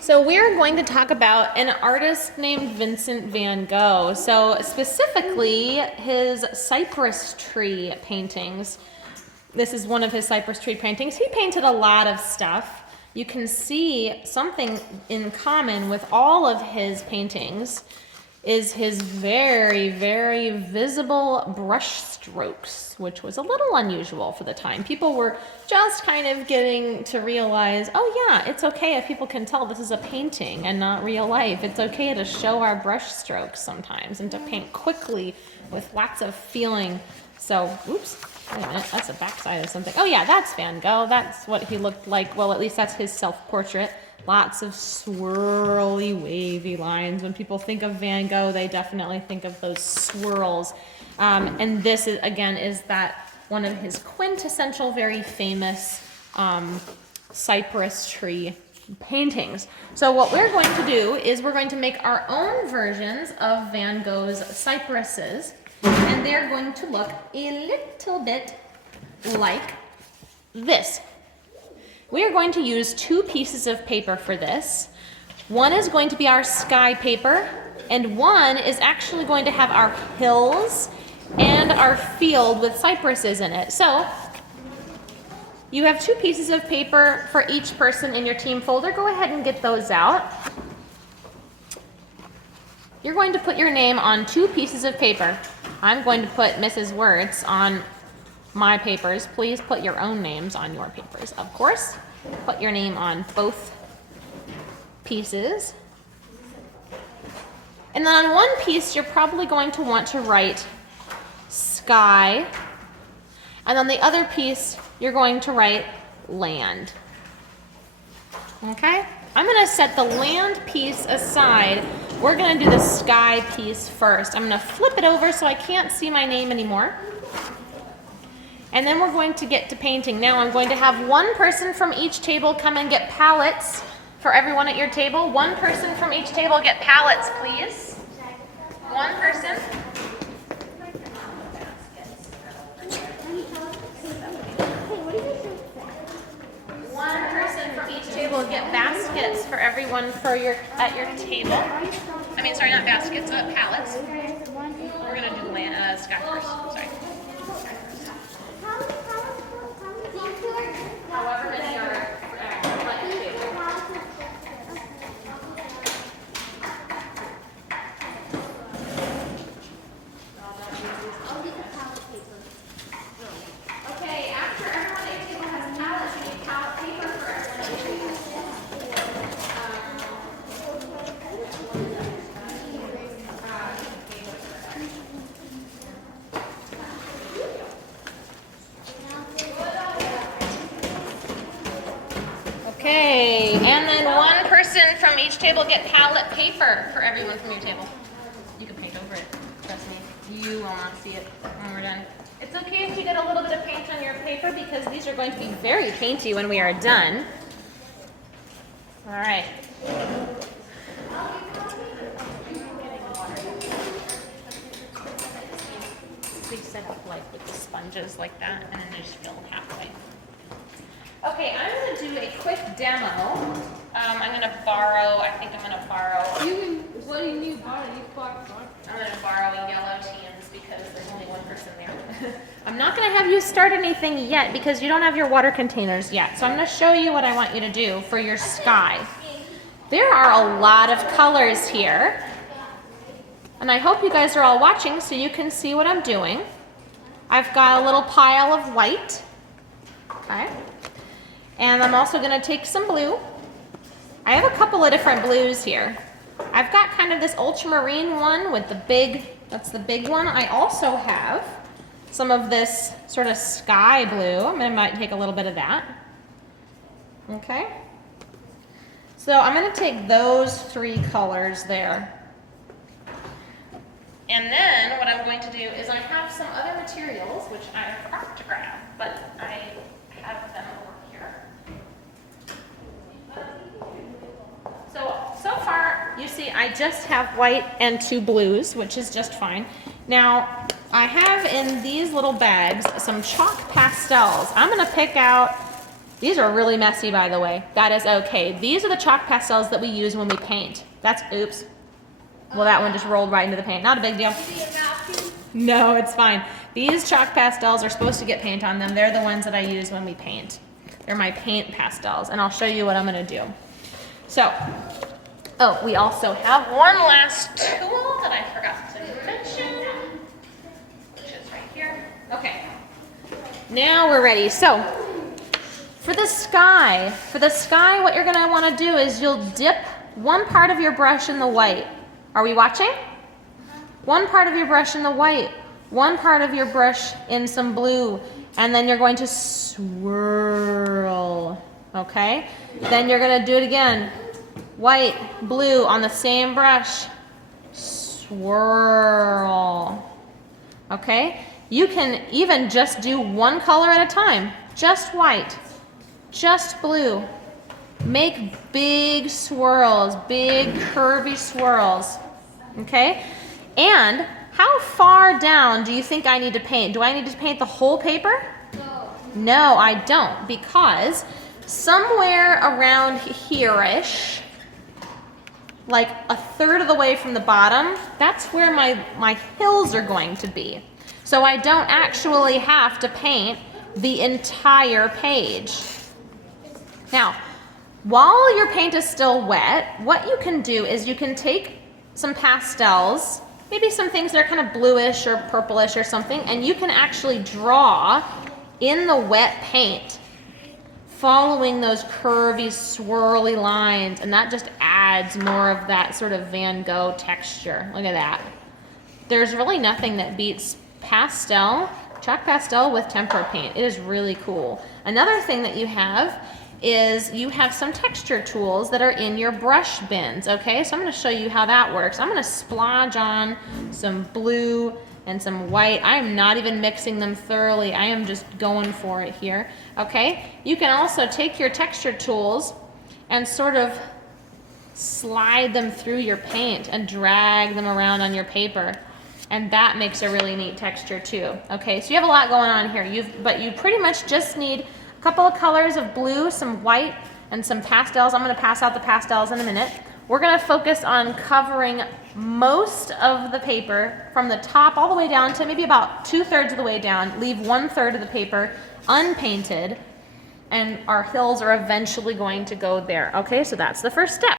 So we're going to talk about an artist named Vincent van Gogh. So specifically his cypress tree paintings. This is one of his cypress tree paintings. He painted a lot of stuff. You can see something in common with all of his paintings is his very, very visible brush strokes, which was a little unusual for the time. People were just kind of getting to realize, oh yeah, it's okay if people can tell this is a painting and not real life. It's okay to show our brush strokes sometimes and to paint quickly with lots of feeling. So, oops, wait a minute, that's the backside of something. Oh yeah, that's Van Gogh. That's what he looked like. Well, at least that's his self-portrait. Lots of swirly, wavy lines. When people think of Van Gogh, they definitely think of those swirls. And this, is, again, is that one of his quintessential, very famous cypress tree paintings. So what we're going to do is we're going to make our own versions of Van Gogh's Cypresses. And they're going to look a little bit like this. We are going to use two pieces of paper for this. One is going to be our sky paper, and one is actually going to have our hills and our field with cypresses in it. So you have two pieces of paper for each person in your team folder. Go ahead and get those out. You're going to put your name on two pieces of paper. I'm going to put Mrs. Wertz on my papers. Please put your own names on your papers, of course. Put your name on both pieces. And then on one piece, you're probably going to want to write sky. And on the other piece, you're going to write land. Okay? I'm going to set the land piece aside. We're going to do the sky piece first. I'm going to flip it over so I can't see my name anymore. And then we're going to get to painting. Now I'm going to have one person from each table come and get palettes for everyone at your table. One person from each table get palettes, please. One person. One person from each table get baskets for everyone at your table. I mean, sorry, not baskets, pallets. We're going to do sky first. Sorry. However many are at your table. Okay, after everyone at your table has pallets, you need palette paper for everyone at your table. Okay, and then one person from each table get palette paper for everyone from your table. You can paint over it, trust me. You will not see it when we're done. It's okay if you get a little bit of paint on your paper because these are going to be very painty when we are done. All right. Please set up like with the sponges like that and then just fill halfway. Okay, I'm going to do a quick demo. I'm going to borrow, What do you need, borrow? I'm going to borrow yellow teams because there's only one person there. I'm not going to have you start anything yet because you don't have your water containers yet. So I'm going to show you what I want you to do for your sky. There are a lot of colors here. And I hope you guys are all watching so you can see what I'm doing. I've got a little pile of white. Okay. And I'm also going to take some blue. I have a couple of different blues here. I've got kind of this ultramarine one with the big, that's the big one. I also have some of this sort of sky blue. I might take a little bit of that. Okay. So I'm going to take those three colors there. And then what I'm going to do is I have some other materials, which I forgot to grab, but I have them over here. So far, you see, I just have white and two blues, which is just fine. Now, I have in these little bags some chalk pastels. I'm going to pick out These are really messy, by the way. That is okay. These are the chalk pastels that we use when we paint. That's, oops. Well, that one just rolled right into the paint. Not a big deal. No, it's fine. These chalk pastels are supposed to get paint on them. They're the ones that I use when we paint. They're my paint pastels, and I'll show you what I'm gonna do. So, oh, we also have one last tool that I forgot to mention, which is right here. Okay, now we're ready. So, for the sky, what you're gonna wanna do is you'll dip one part of your brush in the white. Are we watching? One part of your brush in the white, one part of your brush in some blue, and then you're going to swirl, okay? Then you're gonna do it again. White, blue on the same brush, swirl, okay? You can even just do one color at a time, just white, just blue. Make big swirls, big curvy swirls, okay? And how far down do you think I need to paint? Do I need to paint the whole paper? No, I don't, because somewhere around here-ish, like a third of the way from the bottom, that's where my hills are going to be. So I don't actually have to paint the entire page. Now, while your paint is still wet, what you can do is you can take some pastels, maybe some things that are kind of bluish or purplish or something, and you can actually draw in the wet paint, following those curvy, swirly lines, and that just adds more of that sort of Van Gogh texture. Look at that. There's really nothing that beats pastel, chalk pastel with tempera paint. It is really cool. Another thing that you have is you have some texture tools that are in your brush bins, okay? So I'm gonna show you how that works. I'm gonna splodge on some blue and some white. I am not even mixing them thoroughly. I am just going for it here, okay? You can also take your texture tools and sort of slide them through your paint and drag them around on your paper. And that makes a really neat texture too, okay? So you have a lot going on here, but you pretty much just need a couple of colors of blue, some white, and some pastels. I'm gonna pass out the pastels in a minute. We're gonna focus on covering most of the paper from the top all the way down to maybe about 2/3 of the way down. Leave 1/3 of the paper unpainted, and our hills are eventually going to go there. Okay, so that's the first step.